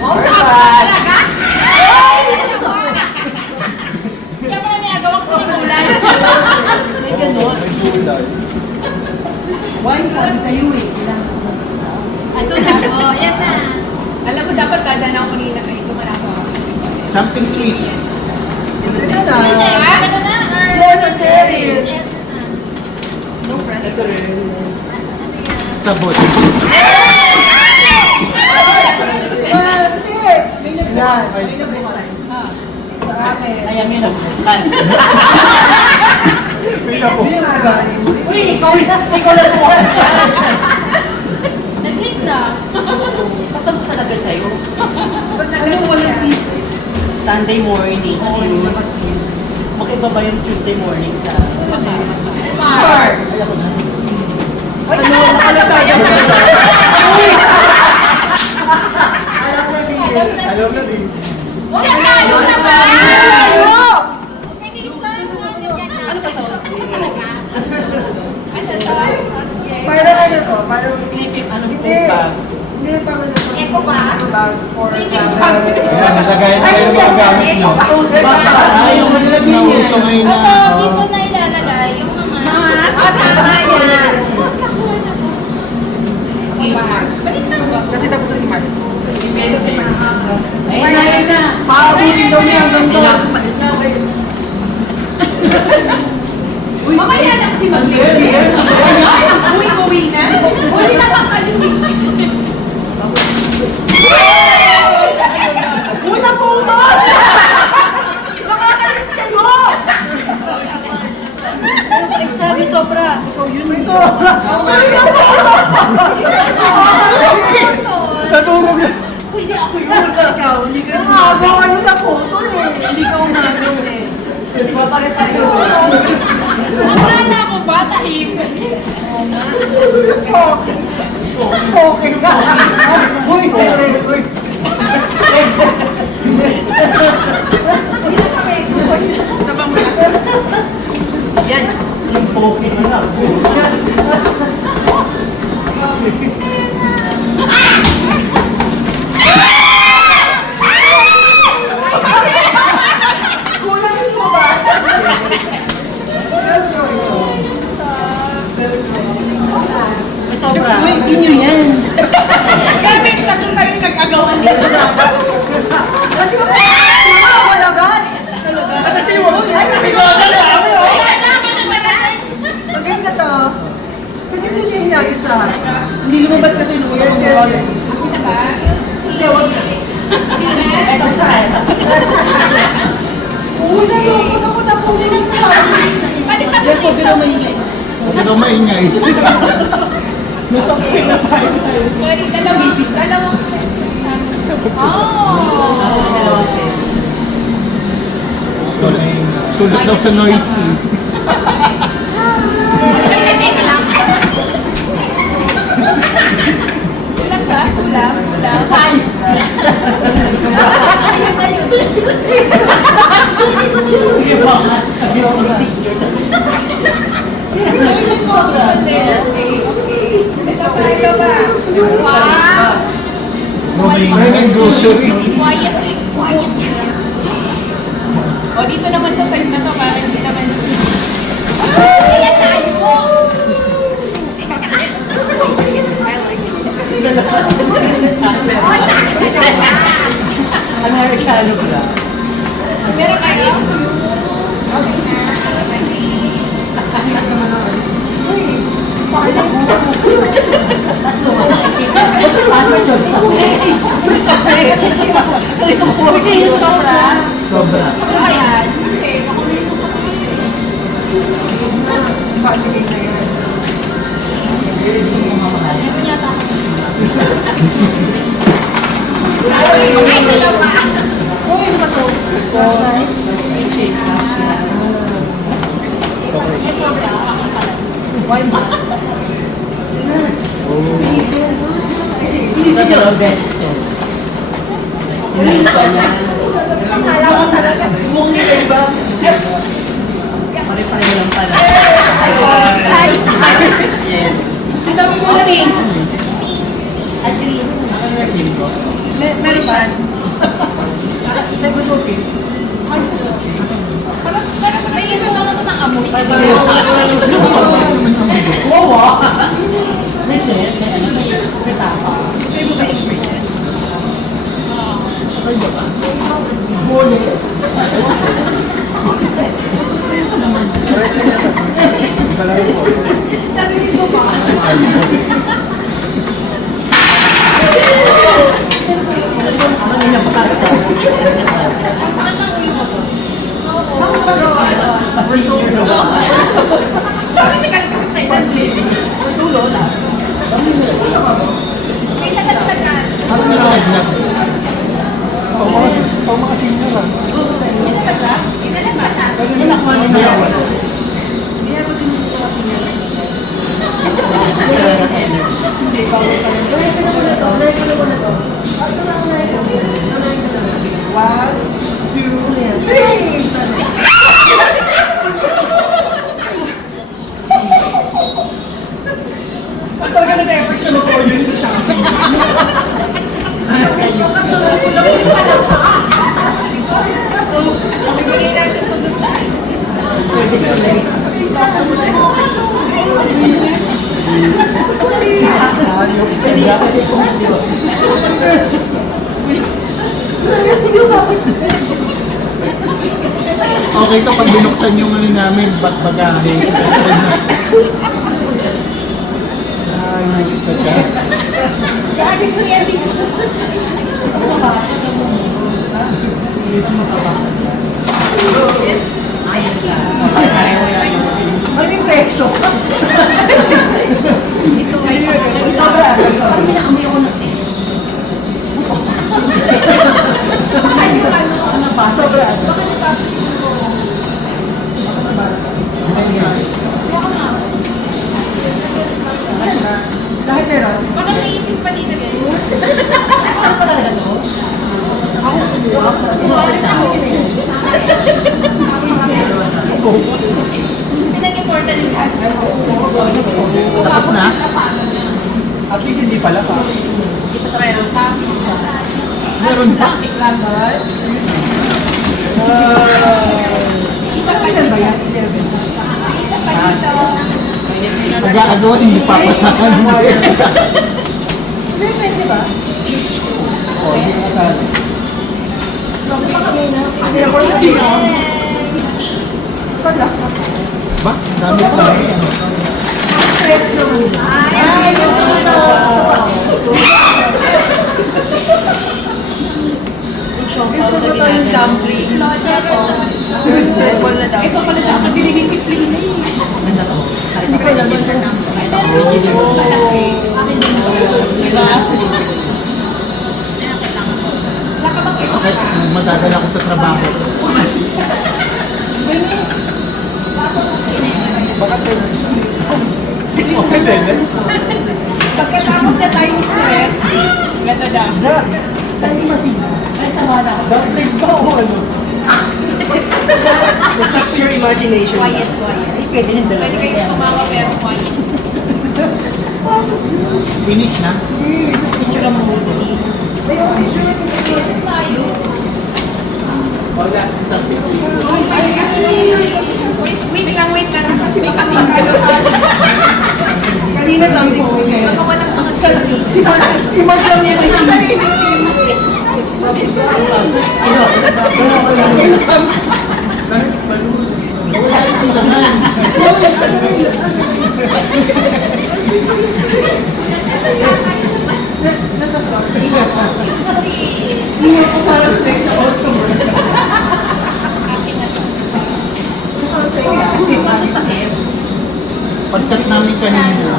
Oh, talaga? Kaya pala may agawang sa kulay. May gano'n. Wine sabi sa'yo eh. Ito na. Oh, yan na. Alam mo, dapat dadanaw ko nila kayo. Tumanap ako. Something sweet. Ito na. Ito na. Siya serious. Ito rin. Sabot. Ilan? Sa akin. Ayan, may nagpasan. Hindi na galing. Uy, ikaw na po. Nag-hit na. Patapos sa agad sa'yo. Ano walang seat? Sunday morning. Oo, hindi na kasi. Makiba ba yung Tuesday morning sa... Car. Uy, nakalasaga pa yan. Alam na din. Alam na din. Uy, nakalo na ba? Hindi, sir. Ano ba ito? Talaga? Ano to? Sige. Parang ano to? Parang... Sleeping, anong Hindi. food bag? Hindi, parang ano to? Eco bag? Eco bag for Sleeping travel. bag. Ayan, nalagay na kayo ng mga gamit nyo. Ayaw mo nilagay Nauso ngayon na. So, dito na ilalagay yung mga... Ah, tama yan. Balik na ba? Kasi tapos na si Mark. Ayun na. Paabutin daw niya hanggang doon. Mamaya na kasi mag-live. Uwi na. Uwi na pa kayo. Uy, naputol! Nakakalis kayo! Ay, sabi sobra. Ikaw yun. May sobra! Ay, Natulog na. Hindi ako yun. Ikaw, hindi ka umagaw kayo naputol eh. Hindi ka umagaw eh. Di ba pare tayo? Wala na ako ba? Tahimik. Okay ka. Uy, uy. Yan. Yung poke na lang. Kulangin mo ba? May sobra. Uy, inyo yan. Gamit na doon kayo nag-agawan dito. Kasi walagan. Kasi wala siya. Maganda to. Kasi hindi siya hinagisa. Hindi lumabas kasi yung Yes, yes, yes. Hindi, wag na. Eto saan? Uy, nalungkot ako na po nila. Balik na Yes, so bilang maingay. Huwag daw maingay. Nasakit na tayo. Sorry, dalawang Sulit daw sa noisy. Teka lang. Kulang ba? Kulang? Yung mga yung procedure na. Ito ba? Wow! Maingay ng grocery. Quiet. O, dito naman sa side na to, para hindi naman... Ayan tayo! Amerikano ba? Meron kayo? Ano choice ako? Sobra? Sobra. Ano ba yan? Okay, Pagiging na yan. meron yata ako. Ay, dalawa! Uy, pato. Why ba? Hindi ka dalawang beses to. Hindi pa yan. Akala ko talaga. Mong nila iba. Pare-pareho lang pala. Yes. Ang dami mo na rin. Agree. Ano yung ko? Meron ba? Sa iba shooting? May ito naman ito ng amoy. Wawa! Narinig mo ba? Ang sakit ng ulo mo to. Sorry, nagkalikot tayo. Tulo na. May nagkatagan. Parang nalaglag. Pang mga senior ah. May nagtaga? May nalagatan. Malakman na naman. Hindi, bawal pa rin. Unahin ka na muna to. Unahin ka na muna to. Ito na, unahin ka na. Unahin ka na. 1, 2, 3! Ang talaga nag-effort siya mag-order nito siya. Kasunod ko lang yung palaka. Ibigay natin ito dun sa pwede ka lang. Okay to pag binuksan yung ano namin, ba't bagahe? Gagi sa yan dito. Ano yung presyo? Sobra. Baka yung ano. Sobra. Baka nabasa yung mo. Lahat meron. Baka may itis pa dito guys. Ano pa talaga to? Ako kumuha. Pinag-important yung chat. Tapos na? At least hindi pala pa. Meron pa? Plastic lang. Isa pa yan ba yan? Isa pa dito. Nag-aagawa, hindi papasakan. Hindi, pwede ba? Oo, hindi mo masabi. Bakit pa kami na? Hindi ako na sino. Ito, last na to. Ba? Dami pa. Stress naman. Ay, gusto mo na. Gusto ko tayong dumpling. Stress ball na daw. Ito pala dapat dinidisiplina eh. Hindi pa naman na lang. Akin din mo. Diba? Okay, madadala ko sa trabaho. Bakit kayo? Okay din. Pagkatapos na tayo stress, ganda daw. Jax! Kasi masina. Ay, sama na ako. Jax, please ba ako ano? It's your imagination. Quiet, quiet. Ay, pwede rin dalawa. Pwede kayo tumawa pero quiet. Finish na? Sa picture ang mga Ayaw, picture. Tayo. Wala, something to you. Wait lang. Kasi baka ano. Kanina something ko ngayon. Baka walang mga sarili. Si Mark lang yung sarili. Hindi ko parang text sa customer. Sa contact. Pagkat namin kanina,